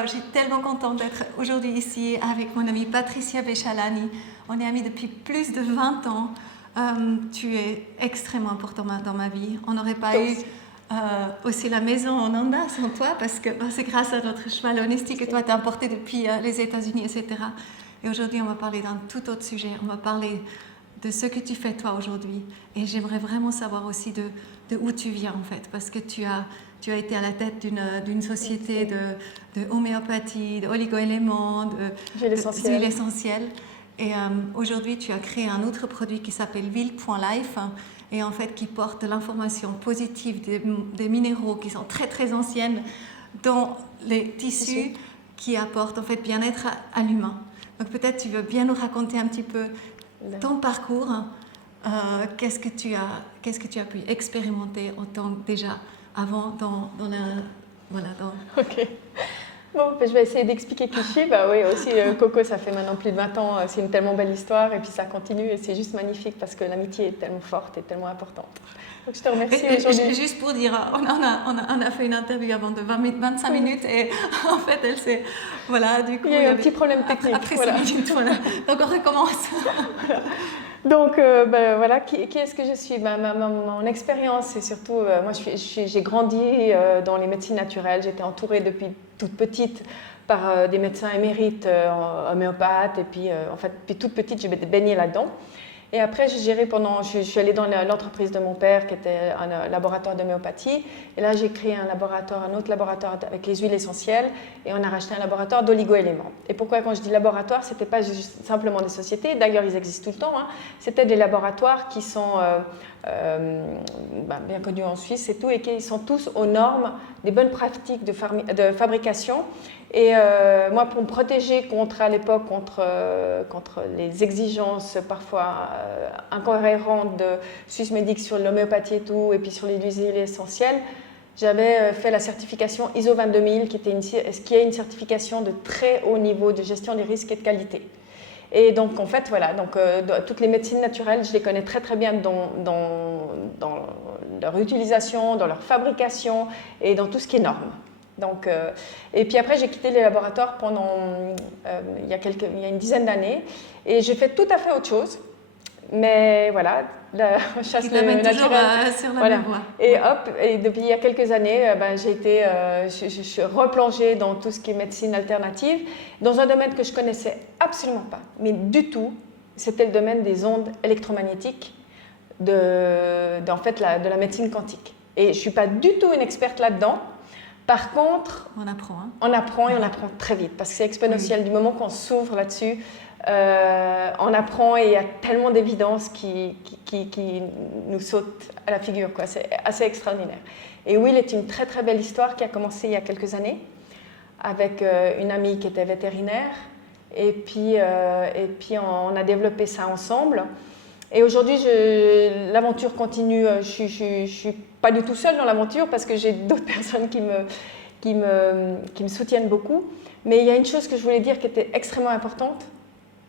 je suis tellement contente d'être aujourd'hui ici avec mon amie Patricia Bechalani. On est amies depuis plus de 20 ans. Tu es extrêmement important dans ma vie. On n'aurait pas eu aussi la maison en Anda sans toi, parce que c'est grâce à notre cheval holistique que toi t'as importé depuis les États-Unis, etc. Et aujourd'hui, on va parler d'un tout autre sujet. On va parler de ce que tu fais toi aujourd'hui. Et j'aimerais vraiment savoir aussi de où tu viens en fait, parce que tu as été à la tête d'une société de homéopathie, d'oligo-éléments, d'huiles essentielles. Et aujourd'hui, tu as créé un autre produit qui s'appelle Ville.life et en fait qui porte l'information positive des minéraux qui sont très très anciennes dans les tissus qui apportent en fait bien-être à l'humain. Donc peut-être tu veux bien nous raconter un petit peu ton parcours, qu'est-ce que tu as pu expérimenter en tant que déjà avant dans la... Voilà, Ok. Bon, je vais essayer d'expliquer qui je suis. Bah oui, aussi Coco, ça fait maintenant plus de 20 ans, c'est une tellement belle histoire et puis ça continue et c'est juste magnifique parce que l'amitié est tellement forte et tellement importante. Donc je te remercie aujourd'hui. Juste pour dire, on a fait une interview avant de 25 minutes et en fait elle s'est... Voilà, du coup... Il y a eu un petit problème technique. Après 5 minutes, voilà. Donc on recommence. Donc voilà, qui est-ce que je suis? Mon expérience, c'est surtout, moi j'ai grandi dans les médecines naturelles, j'étais entourée depuis toute petite par des médecins émérites homéopathes et puis en fait, depuis toute petite, je m'étais baignée là-dedans. Et après, je suis allée dans l'entreprise de mon père qui était un laboratoire d'homéopathie. Et là, j'ai créé un autre laboratoire avec les huiles essentielles et on a racheté un laboratoire d'oligo-éléments. Et pourquoi quand je dis laboratoire, ce n'était pas juste simplement des sociétés, d'ailleurs ils existent tout le temps, hein. C'était des laboratoires qui sont bien connus en Suisse et tout, et qui sont tous aux normes des bonnes pratiques de fabrication. Et moi, pour me protéger à l'époque contre les exigences parfois incohérentes de Swissmedic sur l'homéopathie et tout, et puis sur les huiles essentielles, j'avais fait la certification ISO 22000, qui est une certification de très haut niveau de gestion des risques et de qualité. Et donc, en fait, voilà, toutes les médecines naturelles, je les connais très très bien dans leur utilisation, dans leur fabrication et dans tout ce qui est norme. Donc, et puis après, j'ai quitté les laboratoires il y a une dizaine d'années et j'ai fait tout à fait autre chose. Mais voilà, la recherche naturelle. Sur la même voie. Et hop, et depuis il y a quelques années, je suis replongée dans tout ce qui est médecine alternative, dans un domaine que je connaissais absolument pas, mais du tout. C'était le domaine des ondes électromagnétiques, de la médecine quantique. Et je ne suis pas du tout une experte là-dedans. Par contre, on apprend. Hein. On apprend et on apprend très vite parce que c'est exponentiel. Oui. Du moment qu'on s'ouvre là-dessus, on apprend et il y a tellement d'évidence qui nous saute à la figure, quoi. C'est assez extraordinaire. Et Will est une très très belle histoire qui a commencé il y a quelques années avec une amie qui était vétérinaire et puis on a développé ça ensemble. Et aujourd'hui, l'aventure continue. Je suis pas du tout seule dans l'aventure parce que j'ai d'autres personnes qui me soutiennent beaucoup. Mais il y a une chose que je voulais dire qui était extrêmement importante,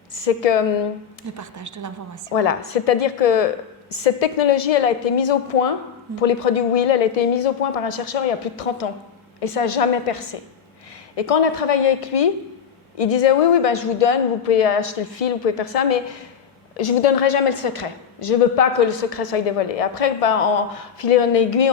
c'est que... Le partage de l'information. Voilà, c'est-à-dire que cette technologie, elle a été mise au point, pour les produits Will, elle a été mise au point par un chercheur il y a plus de 30 ans. Et ça n'a jamais percé. Et quand on a travaillé avec lui, il disait, oui, je vous donne, vous pouvez acheter le fil, vous pouvez faire ça, mais je ne vous donnerai jamais le secret. Je ne veux pas que le secret soit dévoilé. Après, en filer en aiguille,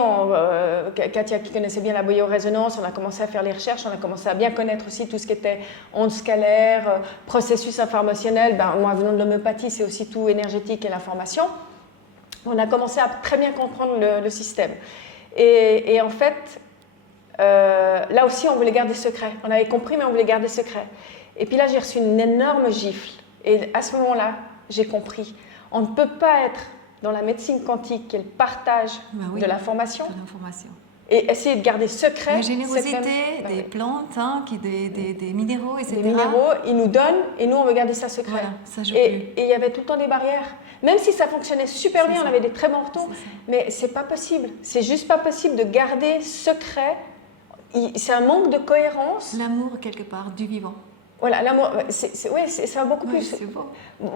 Katia qui connaissait bien la biorésonance, on a commencé à faire les recherches, on a commencé à bien connaître aussi tout ce qui était ondes scalaires, processus informationnel. Moi, venant de l'homéopathie, c'est aussi tout énergétique et l'information. On a commencé à très bien comprendre le système. Et en fait, là aussi, on voulait garder secret. On avait compris, mais on voulait garder secret. Et puis là, j'ai reçu une énorme gifle. Et à ce moment-là, j'ai compris. On ne peut pas être dans la médecine quantique, qui est le partage de l'information, et essayer de garder secret. La générosité des plantes, des minéraux, etc. Des minéraux, ils nous donnent, et nous, on veut garder ça secret. Voilà, ça, et il y avait tout le temps des barrières. Même si ça fonctionnait super bien, on avait des très bons retours, mais c'est pas possible. C'est juste pas possible de garder secret. C'est un manque de cohérence. L'amour, quelque part, du vivant. Voilà, l'amour, ça va beaucoup plus. C'est beau.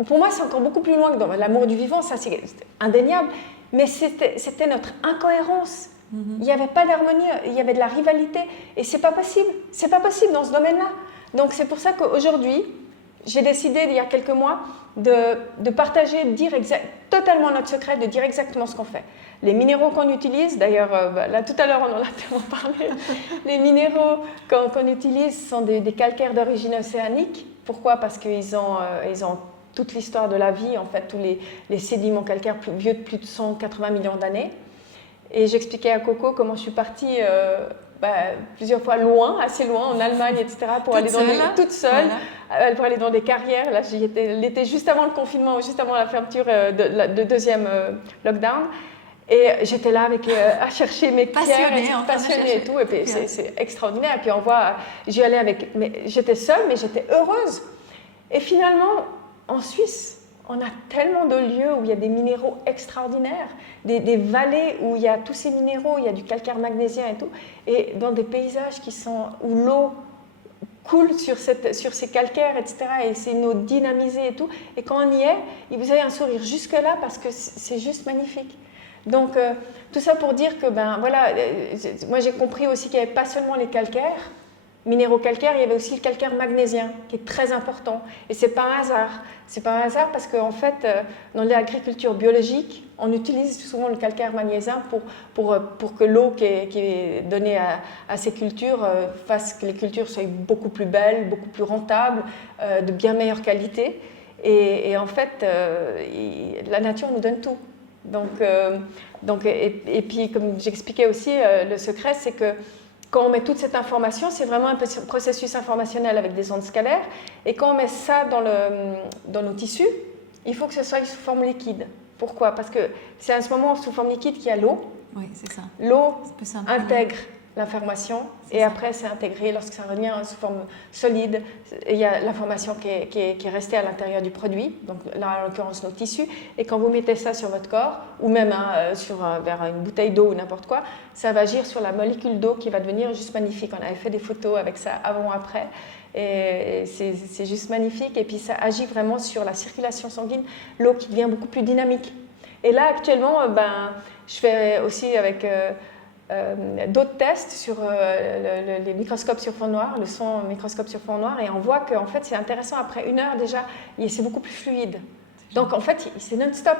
Pour moi, c'est encore beaucoup plus loin que dans l'amour du vivant, ça c'est indéniable. Mais c'était notre incohérence Il n'y avait pas d'harmonie, il y avait de la rivalité. Et c'est pas possible. C'est pas possible dans ce domaine-là. Donc c'est pour ça qu'aujourd'hui, j'ai décidé, il y a quelques mois, de partager, de dire totalement notre secret, de dire exactement ce qu'on fait. Les minéraux qu'on utilise, d'ailleurs, là tout à l'heure on en a tellement parlé, les minéraux qu'on utilise sont des calcaires d'origine océanique. Pourquoi? Parce qu'ils ont toute l'histoire de la vie, en fait, tous les sédiments calcaires vieux de plus de 180 millions d'années. Et j'expliquais à Coco comment je suis partie plusieurs fois loin, assez loin, en Allemagne, etc., pour aller toute seule, voilà. Pour aller dans des carrières. Là, elle était juste avant le confinement, juste avant la fermeture de deuxième lockdown. Et j'étais là à chercher mes pierres, passionnée et tout. Et puis c'est extraordinaire. Et puis j'y allais j'étais seule, mais j'étais heureuse. Et finalement, en Suisse, on a tellement de lieux où il y a des minéraux extraordinaires, des vallées où il y a tous ces minéraux, il y a du calcaire magnésien et tout, et dans des paysages où l'eau coule sur ces calcaires, etc., et c'est une eau dynamisée et tout, et quand on y est, vous avez un sourire jusque-là parce que c'est juste magnifique. Donc, tout ça pour dire que, moi j'ai compris aussi qu'il n'y avait pas seulement les calcaires, minéraux calcaires, il y avait aussi le calcaire magnésien, qui est très important. Et ce n'est pas un hasard. Ce n'est pas un hasard parce qu'en fait, dans l'agriculture biologique, on utilise souvent le calcaire magnésien pour que l'eau qui est donnée à ces cultures fasse que les cultures soient beaucoup plus belles, beaucoup plus rentables, de bien meilleure qualité. Et en fait, la nature nous donne tout. Et puis, comme j'expliquais aussi, le secret, c'est que quand on met toute cette information, c'est vraiment un processus informationnel avec des ondes scalaires. Et quand on met ça dans nos tissus, il faut que ce soit sous forme liquide. Pourquoi? Parce que c'est à ce moment sous forme liquide qu'il y a l'eau. Oui, c'est ça. L'eau intègre l'information et après c'est intégré lorsque ça revient sous forme solide. Il y a l'information qui est restée à l'intérieur du produit, donc là en l'occurrence nos tissus. Et quand vous mettez ça sur votre corps ou même vers une bouteille d'eau ou n'importe quoi, ça va agir sur la molécule d'eau qui va devenir juste magnifique. On avait fait des photos avec ça avant-après. Et c'est juste magnifique. Et puis ça agit vraiment sur la circulation sanguine, l'eau qui devient beaucoup plus dynamique. Et là actuellement, je fais aussi avec d'autres tests sur les microscopes sur fond noir, le son microscope sur fond noir, et on voit qu'en fait c'est intéressant, après 1 heure déjà, c'est beaucoup plus fluide. Donc en fait c'est non-stop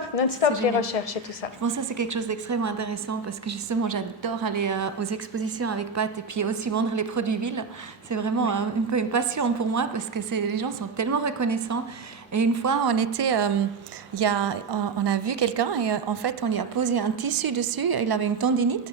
les recherches et tout ça. Je pense que ça c'est quelque chose d'extrêmement intéressant parce que justement j'adore aller aux expositions avec Pat et puis aussi vendre les produits Will. C'est vraiment un peu une passion pour moi parce que les gens sont tellement reconnaissants. Et une fois on a vu quelqu'un et en fait on lui a posé un tissu dessus, il avait une tendinite.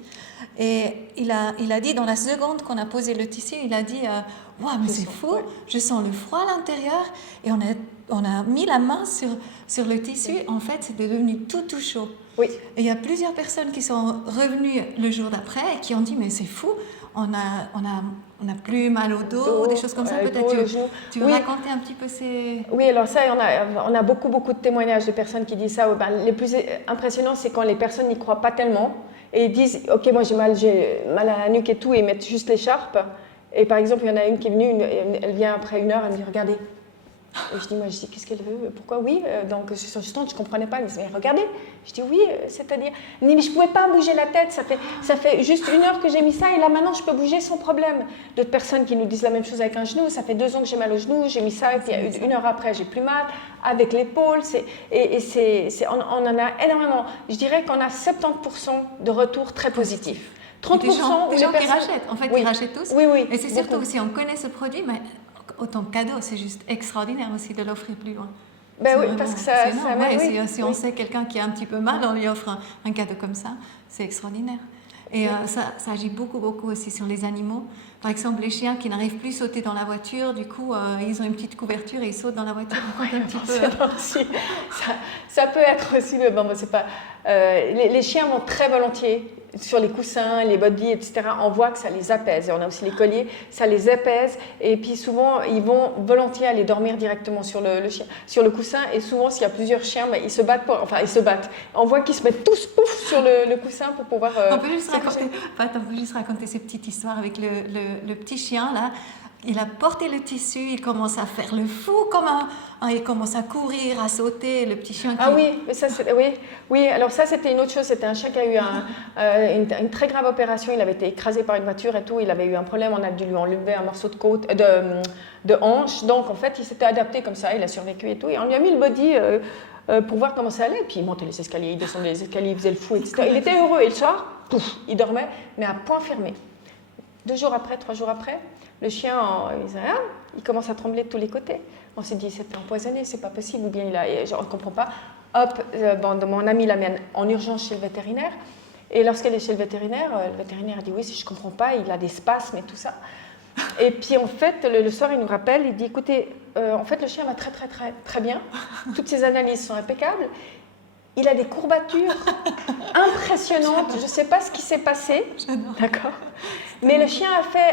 Et il a dit, dans la seconde qu'on a posé le tissu, il a dit « Waouh, mais c'est fou, je sens le froid à l'intérieur. » Et on a mis la main sur le tissu, en fait, c'était devenu tout chaud. Oui. Et il y a plusieurs personnes qui sont revenues le jour d'après et qui ont dit « Mais c'est fou, on a plus mal au dos, des choses comme ça. » Peut-être tu veux raconter un petit peu ces... Oui, alors ça, on a beaucoup de témoignages de personnes qui disent ça. Les plus impressionnants, c'est quand les personnes n'y croient pas tellement. Et ils disent, ok, moi j'ai mal à la nuque et tout, et ils mettent juste l'écharpe. Et par exemple, il y en a une qui est venue, elle vient après 1 heure, elle me dit, regardez. Et je dis, qu'est-ce qu'elle veut? Pourquoi? Oui. Donc, sur le stand, je ne comprenais pas. Elle me dit, mais regardez. Je dis, oui, c'est-à-dire. Mais je ne pouvais pas bouger la tête. Ça fait juste 1 heure que j'ai mis ça, et là, maintenant, je peux bouger sans problème. D'autres personnes qui nous disent la même chose avec un genou. Ça fait 2 ans que j'ai mal au genou, j'ai mis ça, et puis 1 heure après, j'ai plus mal. Avec l'épaule, on en a énormément. Je dirais qu'on a 70% de retours très positifs. 30% des gens qui rachètent. En fait, ils rachètent tous. Oui. Et c'est surtout aussi, on connaît ce produit, mais autant que cadeau, c'est juste extraordinaire aussi de l'offrir plus loin. Ben oui, parce que ça si on sait quelqu'un qui a un petit peu mal, on lui offre un cadeau comme ça, c'est extraordinaire. Et ça agit beaucoup aussi sur les animaux. Par exemple, les chiens qui n'arrivent plus à sauter dans la voiture, du coup, ils ont une petite couverture et ils sautent dans la voiture. Ça peut être aussi les chiens vont très volontiers sur les coussins, les body, etc. On voit que ça les apaise. Et on a aussi les colliers, ça les apaise. Et puis souvent, ils vont volontiers aller dormir directement sur le coussin. Et souvent, s'il y a plusieurs chiens, ils se battent. On voit qu'ils se mettent tous pouf sur le coussin pour pouvoir. On peut juste raconter ces petites histoires avec le petit chien là. il a porté le tissu, il commence à faire le fou, il commence à courir, à sauter, le petit chien qui... Ah oui, mais ça, oui, alors ça c'était une autre chose, c'était un chien qui a eu une très grave opération, il avait été écrasé par une voiture et tout, il avait eu un problème, on a dû lui enlever un morceau de côte, de hanche, donc en fait il s'était adapté comme ça, il a survécu et tout, et on lui a mis le body pour voir comment ça allait, et puis il montait les escaliers, il descendait les escaliers, il faisait le fou, etc. Il était heureux, et le soir, pouf, il dormait, mais à point fermé. 2 jours après, 3 jours après, le chien, il commence à trembler de tous les côtés. On s'est dit, c'est empoisonné, c'est pas possible, ou bien on ne comprend pas. Hop, mon ami l'amène en urgence chez le vétérinaire. Et lorsqu'elle est chez le vétérinaire a dit, oui, si je ne comprends pas, il a des spasmes et tout ça. Et puis en fait, le soir, il nous rappelle, il dit, écoutez, en fait, le chien va très, très, très, très bien. Toutes ses analyses sont impeccables. Il a des courbatures impressionnantes. Je ne sais pas ce qui s'est passé. D'accord. Mais le chien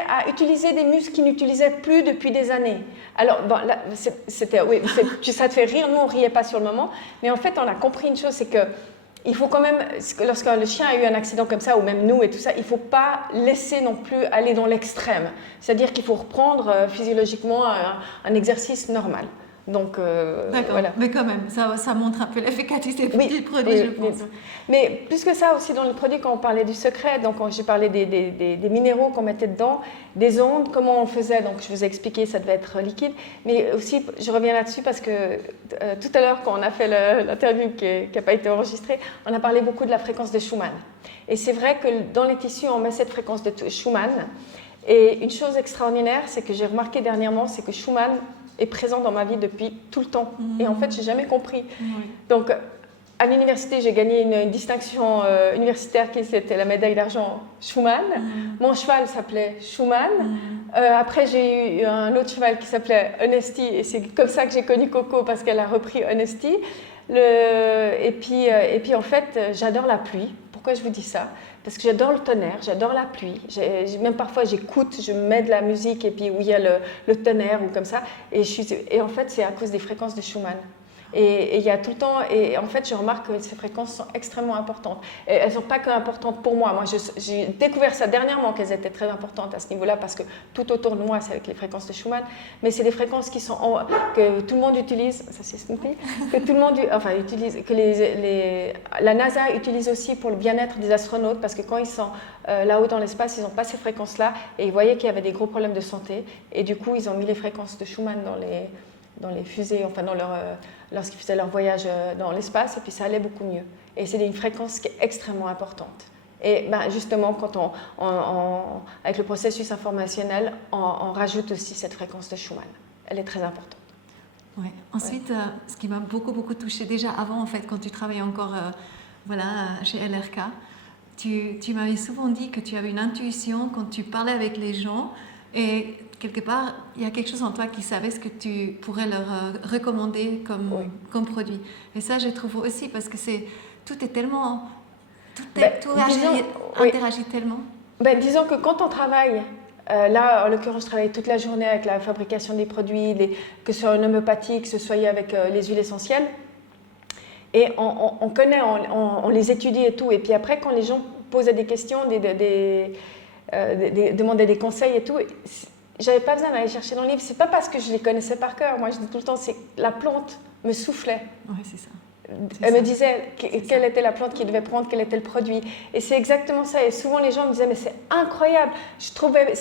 a utilisé des muscles qu'il n'utilisait plus depuis des années. Alors, bon, là, ça te fait rire, nous on ne riait pas sur le moment, mais en fait on a compris une chose, c'est que il faut quand même, lorsque le chien a eu un accident comme ça, ou même nous et tout ça, il ne faut pas laisser non plus aller dans l'extrême. C'est-à-dire qu'il faut reprendre physiologiquement un exercice normal. Donc, voilà. Mais quand même, ça montre un peu l'efficacité du produit, je pense. Mais plus que ça aussi dans le produit, quand on parlait du secret, donc j'ai parlé des minéraux qu'on mettait dedans, des ondes, comment on faisait, donc je vous ai expliqué, ça devait être liquide, mais aussi, je reviens là-dessus parce que tout à l'heure, quand on a fait l'interview qui n'a pas été enregistrée, on a parlé beaucoup de la fréquence de Schumann. Et c'est vrai que dans les tissus, on met cette fréquence de Schumann. Et une chose extraordinaire, c'est que j'ai remarqué dernièrement, c'est que Schumann est présent dans ma vie depuis tout le temps. Et en fait, je n'ai jamais compris. Donc, à l'université, j'ai gagné une distinction universitaire qui était la médaille d'argent Schumann. Mon cheval s'appelait Schumann. Après, j'ai eu un autre cheval qui s'appelait Honesty. Et c'est comme ça que j'ai connu Coco, parce qu'elle a repris Honesty. Et puis, en fait, j'adore la pluie. Pourquoi je vous dis ça? Parce que j'adore le tonnerre, j'adore la pluie. Même parfois, j'écoute, je mets de la musique et puis où il y a le tonnerre ou comme ça. Et en fait, c'est à cause des fréquences de Schumann. Et il y a tout le temps, et en fait, je remarque que ces fréquences sont extrêmement importantes. Et elles ne sont pas que importantes pour moi. Moi, j'ai découvert ça dernièrement, qu'elles étaient très importantes à ce niveau-là, parce que tout autour de moi, c'est avec les fréquences de Schumann. Mais c'est des fréquences que tout le monde utilise, ça c'est Snoopy, que tout le monde utilise, que la NASA utilise aussi pour le bien-être des astronautes, parce que quand ils sont là-haut dans l'espace, ils n'ont pas ces fréquences-là, et ils voyaient qu'il y avait des gros problèmes de santé, et du coup, ils ont mis les fréquences de Schumann dans les fusées, enfin lorsqu'ils faisaient leur voyage dans l'espace, et puis ça allait beaucoup mieux. Et c'est une fréquence qui est extrêmement importante. Et justement, quand avec le processus informationnel, on rajoute aussi cette fréquence de Schumann. Elle est très importante. Ouais. Ensuite, ce qui m'a beaucoup, beaucoup touchée, déjà avant, en fait, quand tu travaillais encore chez LRK, tu m'avais souvent dit que tu avais une intuition quand tu parlais avec les gens, et quelque part, il y a quelque chose en toi qui savait ce que tu pourrais leur recommander comme produit. Et ça, je trouve aussi, parce que tout est tellement... Tout interagit tellement. Disons que quand on travaille, là, en l'occurrence, je travaille toute la journée avec la fabrication des produits, que ce soit en homéopathie, que ce soit avec les huiles essentielles, et on connaît, on les étudie et tout. Et puis après, quand les gens posaient des questions, demandaient des conseils et tout, j'avais pas besoin d'aller chercher dans le livre. C'est pas parce que je les connaissais par cœur. Moi, je dis tout le temps, c'est la plante me soufflait. Oui, c'est ça. Elle me disait quelle était la plante qu'il devait prendre, quel était le produit. Et c'est exactement ça. Et souvent, les gens me disaient, mais c'est incroyable. Je trouvais,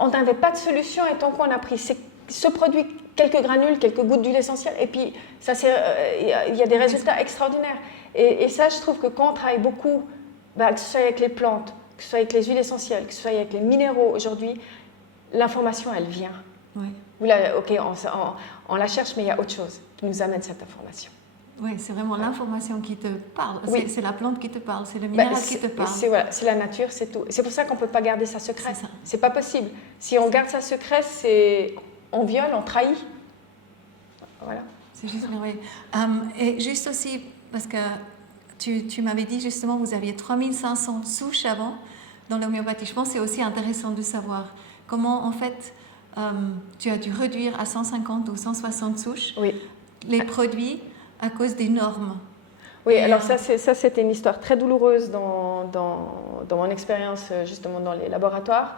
on n'avait pas de solution. Et tant qu'on a pris ce produit, quelques granules, quelques gouttes d'huile essentielle, et puis il y a des résultats extraordinaires. Et ça, je trouve que quand on travaille beaucoup, que ce soit avec les plantes, que ce soit avec les huiles essentielles, que ce soit avec les minéraux aujourd'hui, l'information, elle vient. Oui. Ok, on la cherche, mais il y a autre chose qui nous amène cette information. Oui, c'est vraiment l'information qui te parle. Oui. C'est la plante qui te parle, c'est le minéral qui te parle. C'est la nature, c'est tout. C'est pour ça qu'on ne peut pas garder ça secret. C'est pas possible. Si on garde ça secret, on viole, on trahit. Voilà. C'est juste merveilleux. Et juste aussi, parce que tu m'avais dit justement, vous aviez 3500 souches avant dans l'homéopathie. Je pense que c'est aussi intéressant de savoir comment, en fait, tu as dû réduire à 150 ou 160 souches les produits à cause des normes. Oui, alors ça c'était une histoire très douloureuse dans mon expérience justement dans les laboratoires.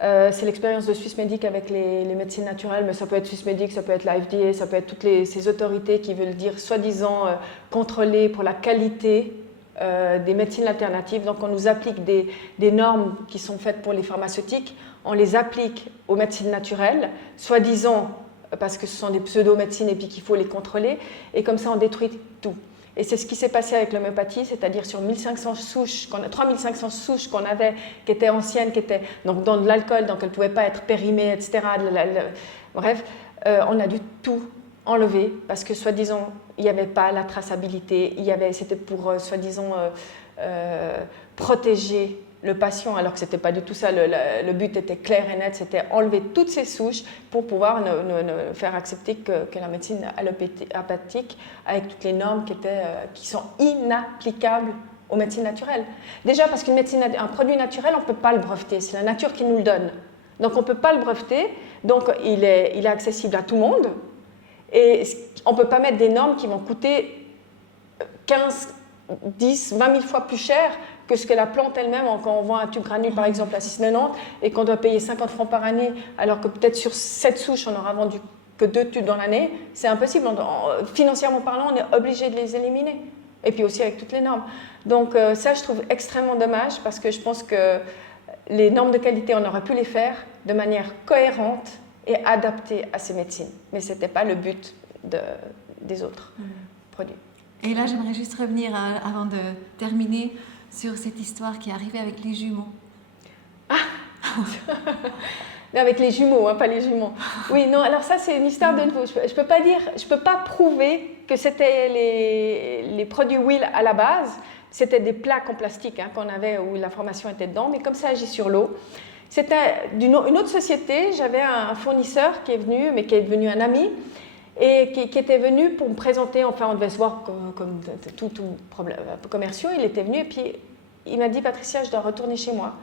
C'est l'expérience de Swissmedic avec les médecines naturelles, mais ça peut être Swissmedic, ça peut être la FDA, ça peut être toutes ces autorités qui veulent dire soi-disant contrôler pour la qualité des médecines alternatives. Donc on nous applique des normes qui sont faites pour les pharmaceutiques, on les applique aux médecines naturelles, soi-disant parce que ce sont des pseudo-médecines et puis qu'il faut les contrôler, et comme ça on détruit tout. Et c'est ce qui s'est passé avec l'homéopathie, c'est-à-dire sur 3500 souches qu'on avait, qui étaient anciennes, qui étaient donc dans de l'alcool, donc elles ne pouvaient pas être périmées, etc. Bref, on a dû tout enlever parce que soi-disant, il n'y avait pas la traçabilité, c'était pour soi-disant protéger le patient, alors que ce n'était pas du tout ça. Le but était clair et net, c'était enlever toutes ces souches pour pouvoir faire accepter que la médecine allopathique, avec toutes les normes qui sont inapplicables aux médecines naturelles. Déjà parce un produit naturel, on ne peut pas le breveter, c'est la nature qui nous le donne. Donc on ne peut pas le breveter, donc il est accessible à tout le monde, et on ne peut pas mettre des normes qui vont coûter 15, 10, 20 000 fois plus cher que ce que la plante elle-même, quand on vend un tube granule par exemple à 6,90 et qu'on doit payer 50 francs par année, alors que peut-être sur 7 souches on n'aura vendu que 2 tubes dans l'année, c'est impossible. Financièrement parlant, on est obligé de les éliminer. Et puis aussi avec toutes les normes. Donc ça, je trouve extrêmement dommage parce que je pense que les normes de qualité, on aurait pu les faire de manière cohérente et adaptée à ces médecines. Mais ce n'était pas le but des autres produits. Et là, j'aimerais juste revenir, avant de terminer, sur cette histoire qui est arrivée avec les jumeaux. Ah Mais avec les jumeaux, hein, pas les jumeaux. Oui, non, alors ça, c'est une histoire de nouveau. Je ne peux pas prouver que c'était les produits Will à la base. C'était des plaques en plastique qu'on avait où la formation était dedans, mais comme ça agit sur l'eau. C'était une autre société. J'avais un fournisseur qui est venu, mais qui est devenu un ami, et qui était venu pour me présenter. Enfin, on devait se voir comme tout problème commerciaux. Il était venu et puis il m'a dit « Patricia, je dois retourner chez moi.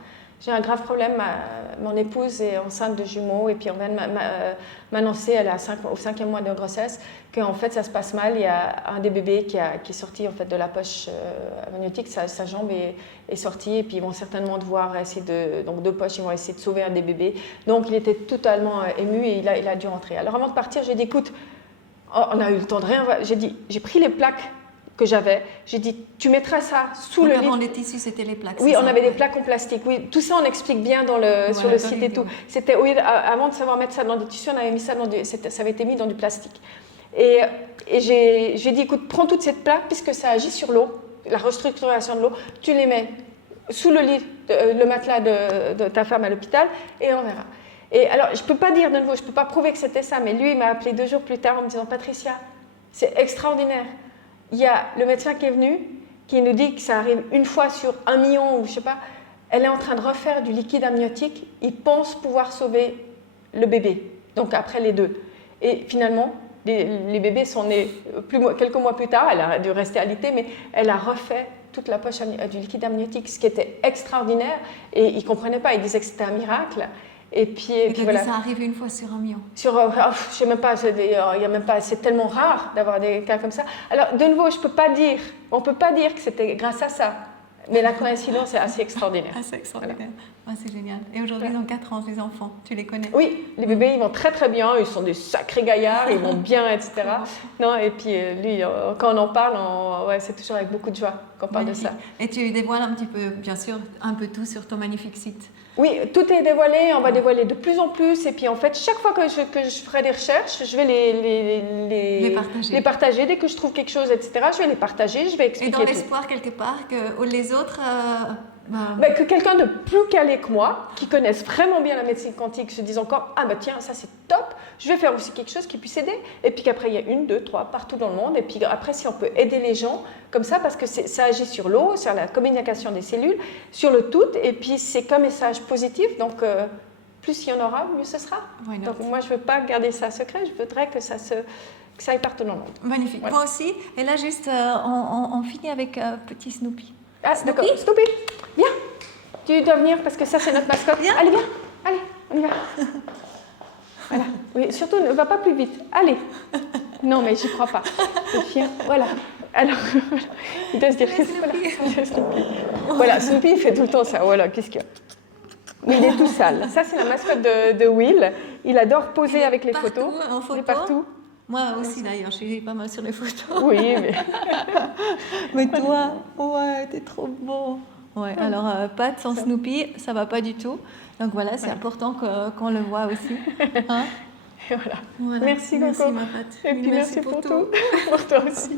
J'ai un grave problème, mon épouse est enceinte de jumeaux et puis on vient de m'annoncer, elle est au 5e mois de grossesse, qu'en fait ça se passe mal. Il y a un des bébés qui est sorti en fait, de la poche amniotique, sa jambe est sortie et puis ils vont certainement devoir essayer donc 2 poches, ils vont essayer de sauver un des bébés. Donc il était totalement ému et il a dû rentrer. Alors avant de partir, j'ai dit écoute, on a eu le temps de rien, j'ai pris les plaques que j'avais, j'ai dit tu mettras ça sous le lit. Avant les tissus, c'était les plaques. Oui, on avait des plaques en plastique. Oui, tout ça on explique bien sur le site et tout. C'était avant de savoir mettre ça dans des tissus, on avait mis ça ça avait été mis dans du plastique. Et j'ai dit écoute, prends toute cette plaque puisque ça agit sur l'eau, la restructuration de l'eau, tu les mets sous le lit, le matelas de ta femme à l'hôpital et on verra. Et alors, je ne peux pas dire de nouveau, je ne peux pas prouver que c'était ça, mais lui, il m'a appelé 2 jours plus tard en me disant Patricia, c'est extraordinaire. Il y a le médecin qui est venu, qui nous dit que ça arrive une fois sur 1 million ou je ne sais pas. Elle est en train de refaire du liquide amniotique. Il pense pouvoir sauver le bébé, donc après les 2. Et finalement, les bébés sont nés quelques mois plus tard. Elle a dû rester alitée, mais elle a refait toute la poche du liquide amniotique, ce qui était extraordinaire. Et il ne comprenait pas, il disait que c'était un miracle. Et puis voilà. Ça arrive une fois sur 1 million. Je sais même pas, c'est tellement rare d'avoir des cas comme ça. Alors, de nouveau, on ne peut pas dire que c'était grâce à ça. Mais la coïncidence est assez extraordinaire. Assez extraordinaire. Voilà. Ah, c'est génial. Et aujourd'hui, ils ont 4 ans, les enfants. Tu les connais? Oui, les bébés, ils vont très très bien. Ils sont des sacrés gaillards, ils vont bien, etc. Non, et puis, lui, quand on en parle, c'est toujours avec beaucoup de joie qu'on parle de ça. Et tu dévoiles un petit peu, bien sûr, un peu tout sur ton magnifique site. Oui, tout est dévoilé, on va dévoiler de plus en plus. Et puis en fait, chaque fois que je ferai des recherches, je vais les partager. Dès que je trouve quelque chose, etc., je vais les partager, je vais expliquer. Et dans l'espoir, quelque part, que les autres... que quelqu'un de plus calé que moi, qui connaisse vraiment bien la médecine quantique, se dise encore « Ah bah tiens, ça c'est top, je vais faire aussi quelque chose qui puisse aider. » Et puis qu'après, il y a 1, 2, 3 partout dans le monde. Et puis après, si on peut aider les gens comme ça, parce que ça agit sur l'eau, sur la communication des cellules, sur le tout, et puis c'est qu'un message positif, donc plus il y en aura, mieux ce sera. Donc moi, je ne veux pas garder ça secret, je voudrais que ça aille partout dans le monde. Magnifique, voilà. Moi aussi. Et là, juste, on finit avec petit Snoopy. Ah, d'accord. Snoopy, viens. Tu dois venir parce que ça, c'est notre mascotte. Viens. Allez, viens. Allez, on y va. Voilà. Oui, surtout, ne va pas plus vite. Allez. Non, mais j'y crois pas. Viens. Voilà. Alors, il doit se dire que c'est Snoopy. Voilà, Snoopy, il fait tout le temps ça. Voilà, qu'est-ce qu'il y a? Mais il est tout sale. Ça, c'est la mascotte de Will. Il adore poser avec les partout, photos. en photo. Il est partout. Moi aussi d'ailleurs, je suis pas mal sur les photos. Oui, mais... Mais toi, ouais, t'es trop beau. Ouais, alors Pat sans Snoopy, ça va pas du tout. Donc voilà, c'est important qu'on le voit aussi. Hein? Et voilà. Voilà. Merci, Coco. Merci ma Pat. Et puis merci pour tout. Pour toi aussi.